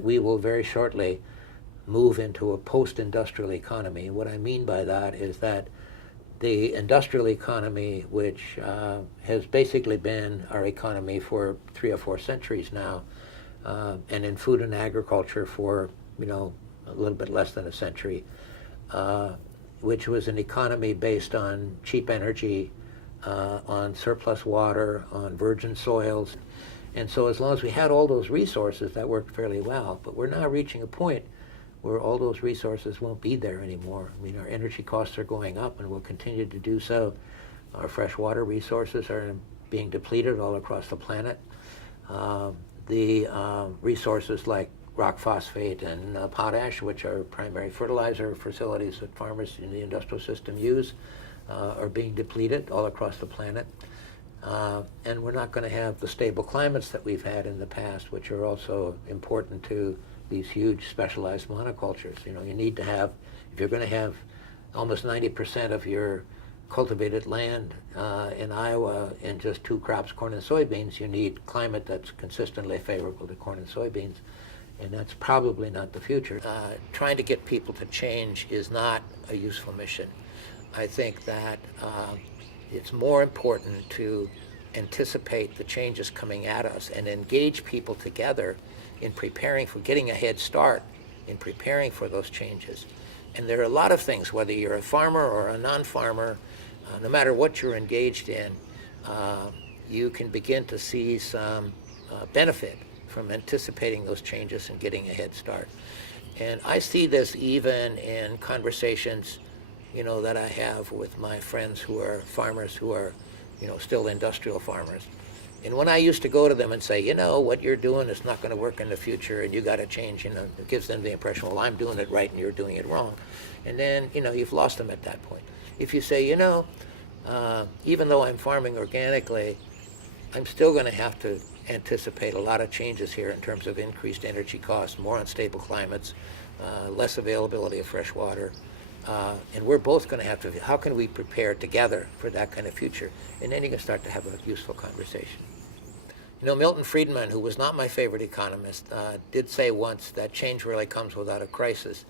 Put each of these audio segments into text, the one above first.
We will very shortly move into a post-industrial economy. What I mean by that is that the industrial economy, which has basically been our economy for 3 or 4 centuries now, and in food and agriculture for a little bit less than a century, which was an economy based on cheap energy, on surplus water, on virgin soils. And so as long as we had all those resources, that worked fairly well. But we're now reaching a point where all those resources won't be there anymore. I mean, our energy costs are going up and will continue to do so. Our freshwater resources are being depleted all across the planet. The resources like rock phosphate and potash, which are primary fertilizer facilities that farmers in the industrial system use, are being depleted all across the planet. And we're not going to have the stable climates that we've had in the past, which are also important to these huge specialized monocultures. You need to have, if you're going to have almost 90% of your cultivated land in Iowa in just 2 crops, corn and soybeans, you need climate that's consistently favorable to corn and soybeans. And that's probably not the future. Trying to get people to change is not a useful mission. I think that it's more important to anticipate the changes coming at us and engage people together in preparing for getting a head start in preparing for those changes. And there are a lot of things, whether you're a farmer or a non-farmer, no matter what you're engaged in, you can begin to see some benefit from anticipating those changes and getting a head start. And I see this even in conversations that I have with my friends who are farmers who are still industrial farmers. And when I used to go to them and say, what you're doing is not going to work in the future and you got to change, it gives them the impression, well, I'm doing it right and you're doing it wrong. And then, you've lost them at that point. If you say, even though I'm farming organically, I'm still going to have to anticipate a lot of changes here in terms of increased energy costs, more unstable climates, less availability of fresh water. And we're both going to have to, how can we prepare together for that kind of future? And then you can start to have a useful conversation. Milton Friedman, who was not my favorite economist, did say once that change really comes without a crisis.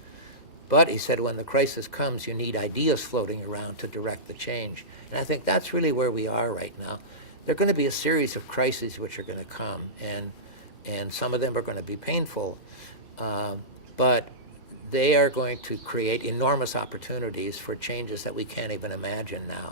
But he said when the crisis comes, you need ideas floating around to direct the change. And I think that's really where we are right now. There are going to be a series of crises which are going to come, and some of them are going to be painful. But they are going to create enormous opportunities for changes that we can't even imagine now.